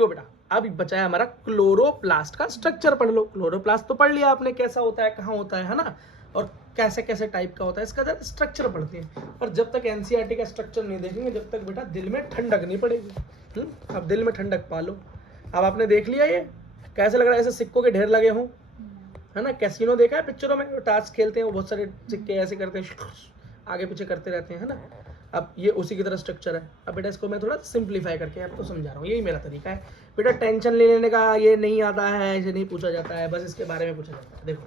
तो बेटा अब बचा है हमारा क्लोरोप्लास्ट का स्ट्रक्चर पढ़ लो। क्लोरोप्लास्ट तो पढ़ लिया आपने, कैसा होता है, कहाँ होता है ना, और कैसे कैसे टाइप का होता है, इसका जरा स्ट्रक्चर पढ़ते हैं। और जब तक एनसीईआरटी का स्ट्रक्चर नहीं देखेंगे जब तक बेटा दिल में ठंडक नहीं पड़ेगी। अब दिल में ठंडक पालो। अब आपने देख लिया ये कैसे लग रहा है, ऐसे सिक्कों के ढेर लगे हों, है ना। कैसीनो देखा है पिक्चरों में, टास्क खेलते हैं वो बहुत सारे सिक्के ऐसे करते हैं, आगे पीछे करते रहते हैं, है ना। अब ये उसी की तरह स्ट्रक्चर है। अब बेटा इसको मैं थोड़ा सिंप्लीफाई करके आपको समझा रहा हूँ, यही मेरा तरीका है बेटा। टेंशन ले लेने का ये नहीं आता है, ऐसे नहीं पूछा जाता है, बस इसके बारे में पूछा जाता है। देखो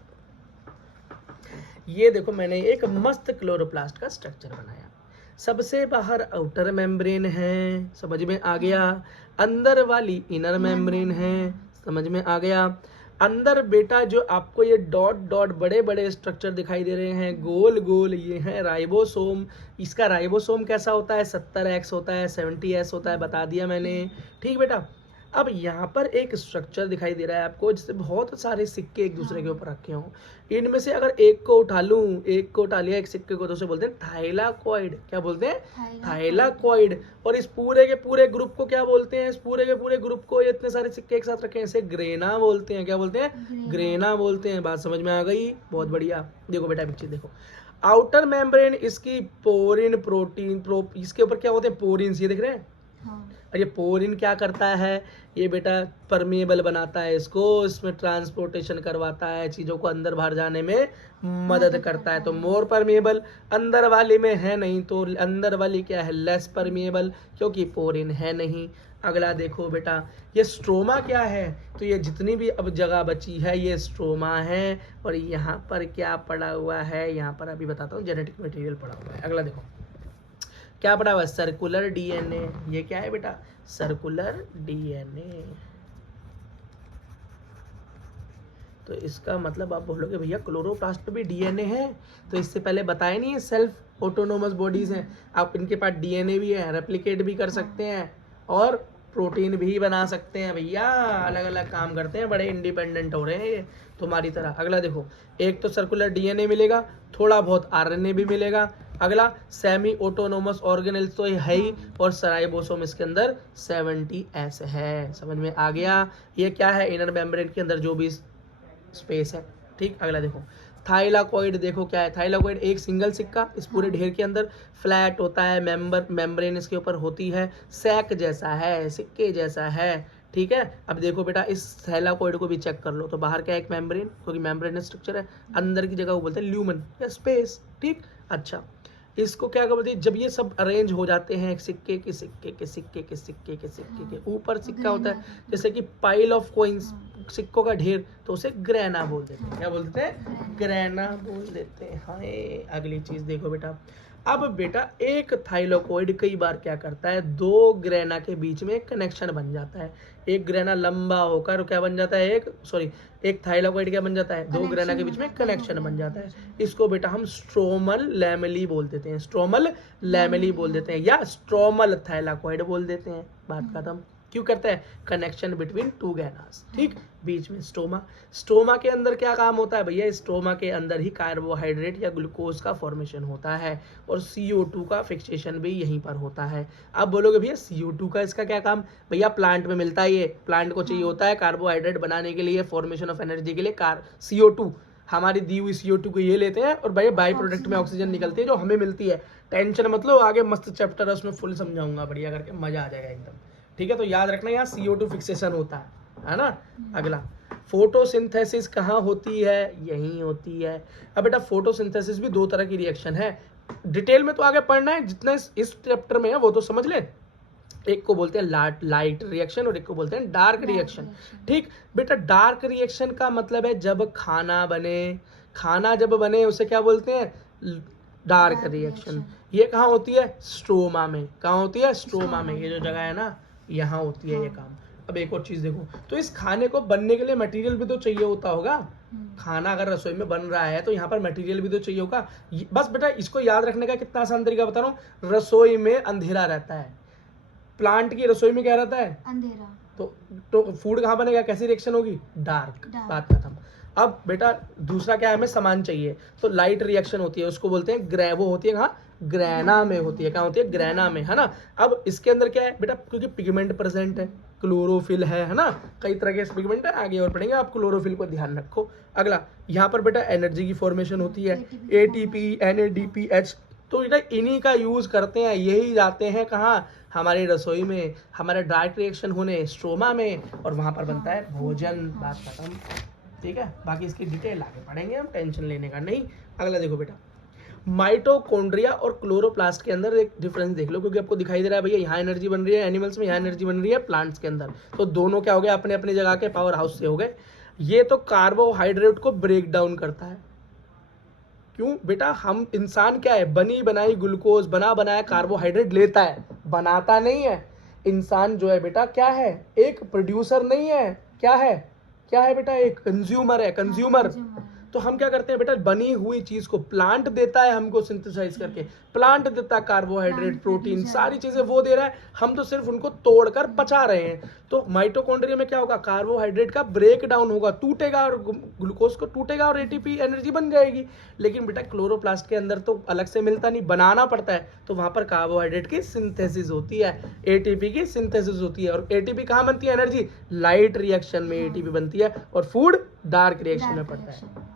ये देखो मैंने एक मस्त क्लोरोप्लास्ट का स्ट्रक्चर बनाया। सबसे बाहर आउटर मेम्ब्रेन है, समझ में आ गया। अंदर वाली इनर मेम्ब्रेन है, समझ में आ गया। अंदर बेटा जो आपको ये डॉट डॉट बड़े बड़े स्ट्रक्चर दिखाई दे रहे हैं, गोल गोल, ये है राइबोसोम। इसका राइबोसोम कैसा होता है, 70X होता है, 70S होता है, बता दिया मैंने। ठीक बेटा। अब यहाँ पर एक स्ट्रक्चर दिखाई दे रहा है आपको जिससे बहुत सारे सिक्के एक दूसरे के ऊपर रखे हों। इनमें से अगर एक को उठा लूँ, एक को उठा लिया एक सिक्के को, तो उसे बोलते हैं थाइलाकॉइड। क्या बोलते हैं, थाइलाकॉइड। और इस पूरे के पूरे ग्रुप को क्या बोलते हैं, इस पूरे के पूरे ग्रुप को, इतने सारे सिक्के एक साथ रखे हैं, इसे ग्रेना बोलते हैं। क्या बोलते हैं, ग्रेना बोलते हैं। बात समझ में आ गई, बहुत बढ़िया। देखो बेटा पिक्चर देखो, आउटर मेम्ब्रेन इसकी पोरिन प्रोटीन इसके ऊपर क्या होते हैं, पोरिन, ये दिख रहे हैं। और ये पोरिन क्या करता है, ये बेटा परमिएबल बनाता है इसको, इसमें ट्रांसपोर्टेशन करवाता है, चीज़ों को अंदर बाहर जाने में मदद करता है। तो मोर परमिएबल अंदर वाली में है नहीं, तो अंदर वाली क्या है, लेस परमिएबल, क्योंकि पोरिन है नहीं। अगला देखो बेटा, ये स्ट्रोमा क्या है, तो ये जितनी भी अब जगह बची है ये स्ट्रोमा है। और यहाँ पर क्या पड़ा हुआ है, यहाँ पर अभी बताता हूँ, जेनेटिक मटेरियल पड़ा हुआ है। अगला देखो क्या पड़ा हुआ है, सर्कुलर डीएनए। ये क्या है बेटा, सर्कुलर डीएनए। तो इसका मतलब आप बोलोगे भैया क्लोरोप्लास्ट में भी डीएनए है, तो इससे पहले बताया नहीं है सेल्फ ऑटोनोमस बॉडीज हैं। आप इनके पास डीएनए भी है, रेप्लिकेट भी कर सकते हैं और प्रोटीन भी बना सकते हैं भैया, अलग अलग काम करते हैं, बड़े इंडिपेंडेंट हो रहे हैं ये तुम्हारी तरह। अगला देखो, एक तो सर्कुलर डीएनए मिलेगा, थोड़ा बहुत आरएनए भी मिलेगा। अगला सेमी ऑटोनोमस ऑर्गेनेल्स तो है ही, और राइबोसोम इसके अंदर 70S है। समझ में आ गया। ये क्या है, इनर मेम्ब्रेन के अंदर जो भी स्पेस है। ठीक। अगला देखो थाइलाकॉइड, देखो क्या है, थाइलाकॉइड एक सिंगल सिक्का इस पूरे ढेर के अंदर फ्लैट होता है, मेम्ब्रेन इसके ऊपर होती है, सैक जैसा है, सिक्के जैसा है। ठीक है। अब देखो बेटा इस थाइलाकॉइड को भी चेक कर लो, तो बाहर क्या है, एक मेम्ब्रेन, क्योंकि मेम्ब्रेन स्ट्रक्चर है, अंदर की जगह को बोलते हैं ल्यूमन या स्पेस। ठीक। अच्छा, इसको क्या बोलते हैं, जब ये सब अरेंज हो जाते हैं, सिक्के के सिक्के के सिक्के के सिक्के के सिक्के के ऊपर सिक्का होता है, जैसे कि पाइल ऑफ कॉइन्स, सिक्कों का ढेर, तो उसे ग्रेना बोल देते हैं। क्या बोलते हैं, ग्रेना बोल देते हैं। हाँ। अगली चीज देखो बेटा, अब बेटा एक थाइलाकॉइड कई बार क्या करता है, दो ग्रेना के बीच में एक कनेक्शन बन जाता है। एक ग्रेना लंबा होकर क्या बन जाता है, एक थाइलाकॉइड क्या बन जाता है, दो ग्रेना के बीच में कनेक्शन बन जाता है। इसको बेटा हम स्ट्रोमल लैमेली बोल देते हैं, स्ट्रोमल लैमेली बोल देते हैं, या स्ट्रोमल थाइलाकॉइड बोल देते हैं। बात खत्म। क्यों करता है, कनेक्शन बिटवीन टू ग्रेनास। ठीक। बीच में स्टोमा के अंदर क्या काम होता है भैया, स्टोमा के अंदर ही कार्बोहाइड्रेट या ग्लूकोज का फॉर्मेशन होता है, और CO2 का फिक्सेशन भी यहीं पर होता है। अब बोलोगे भैया CO2 का इसका क्या काम, भैया प्लांट में मिलता है, ये प्लांट को चाहिए होता है कार्बोहाइड्रेट बनाने के लिए, फॉर्मेशन ऑफ एनर्जी के लिए। CO2 हमारी दी हुई CO2 को ये लेते हैं, और भाई बाई प्रोडक्ट में ऑक्सीजन निकलती है जो हमें मिलती है। टेंशन मतलब आगे मस्त चैप्टर है, उसमें फुल समझाऊंगा, बढ़िया करके, मजा आ जाएगा एकदम। ठीक है। तो याद रखना यहाँ CO2 फिक्सेशन होता है ना। अगला फोटोसिंथेसिस कहाँ होती है, यहीं होती है। अब बेटा फोटोसिंथेसिस भी दो तरह की रिएक्शन है, डिटेल में तो आगे पढ़ना है, जितना इस चैप्टर में है वो तो समझ ले। एक को बोलते हैं लाइट रिएक्शन और एक को बोलते हैं डार्क रिएक्शन। ठीक बेटा, डार्क रिएक्शन का मतलब है जब खाना जब बने उसे क्या बोलते हैं, डार्क रिएक्शन। ये कहाँ होती है, स्ट्रोमा में। कहाँ होती है, स्ट्रोमा में। ये जो जगह है ना, यहाँ होती है ये काम। अब एक और चीज देखो, तो इस खाने को बनने के लिए मटेरियल भी तो चाहिए होता होगा। खाना अगर रसोई में बन रहा है तो यहाँ पर मटेरियल भी तो चाहिए होगा। बस बेटा इसको याद रखने का कितना आसान तरीका बता रहा हूँ, रसोई में अंधेरा रहता है, प्लांट की रसोई में क्या रहता है, अंधेरा। तो फूड कहाँ बनेगा, कैसी रिएक्शन होगी, डार्क। बात खत्म। अब बेटा दूसरा क्या है, हमें सामान चाहिए, तो लाइट रिएक्शन होती है, उसको बोलते हैं वो होती है कहाँ, ग्रैना में होती है। क्या होती है? ग्रैना में, है ना। अब इसके अंदर क्या है बेटा, क्योंकि पिगमेंट प्रेजेंट है, क्लोरोफिल है ना, कई तरह के पिगमेंट है, आगे और पढ़ेंगे, आप क्लोरोफिल को ध्यान रखो। अगला, यहाँ पर बेटा एनर्जी की फॉर्मेशन होती है, एटीपी, NADPH, तो बेटा इन्हीं का यूज करते हैं, यही जाते हैं कहाँ, हमारी रसोई में, हमारे डाइट रिएक्शन होने स्ट्रोमा में, और वहां पर बनता है भोजन। बात खत्म, ठीक है। बाकी इसकी डिटेल आगे पढ़ेंगे हम, टेंशन लेने का नहीं। अगला देखो बेटा, माइटोकॉन्ड्रिया और क्लोरोप्लास्ट के अंदर एक डिफरेंस देख लो, क्योंकि आपको दिखाई दे रहा है भैया यहाँ एनर्जी बन रही है एनिमल्स में, यहाँ एनर्जी बन रही है प्लांट्स के अंदर, तो दोनों क्या हो गए, अपने अपने जगह के पावर हाउस से हो गए। ये तो कार्बोहाइड्रेट को ब्रेक डाउन करता है। क्यों बेटा, हम इंसान क्या है, बनी बनाई ग्लूकोज, बना बनाया कार्बोहाइड्रेट लेता है, बनाता नहीं है। इंसान जो है बेटा क्या है, एक प्रोड्यूसर नहीं है, क्या है, क्या है बेटा, एक कंज्यूमर है, कंज्यूमर। तो हम क्या करते हैं बेटा, बनी हुई चीज को प्लांट देता है हमको सिंथेसाइज करके, प्लांट देता है कार्बोहाइड्रेट, प्रोटीन, सारी चीजें वो दे रहा है, हम तो सिर्फ उनको तोड़कर पचा रहे हैं। तो माइटोकॉन्ड्रिया में क्या होगा, कार्बोहाइड्रेट का ब्रेक डाउन होगा, टूटेगा और ग्लूकोज को टूटेगा और एटीपी एनर्जी बन जाएगी। लेकिन बेटा क्लोरोप्लास्ट के अंदर तो अलग से मिलता नहीं, बनाना पड़ता है, तो वहां पर कार्बोहाइड्रेट की सिंथेसिस होती है, एटीपी की सिंथेसिस होती है। और एटीपी कहाँ बनती है एनर्जी, लाइट रिएक्शन में एटीपी बनती है, और फूड डार्क रिएक्शन में पड़ता है।